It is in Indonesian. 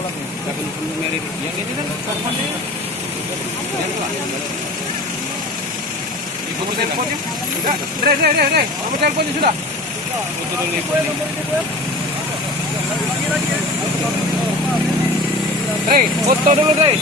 Yang ini kan teleponnya. Nomor teleponnya? Enggak. Dre. Nomor teleponnya sudah. Dre, foto dulu Dre.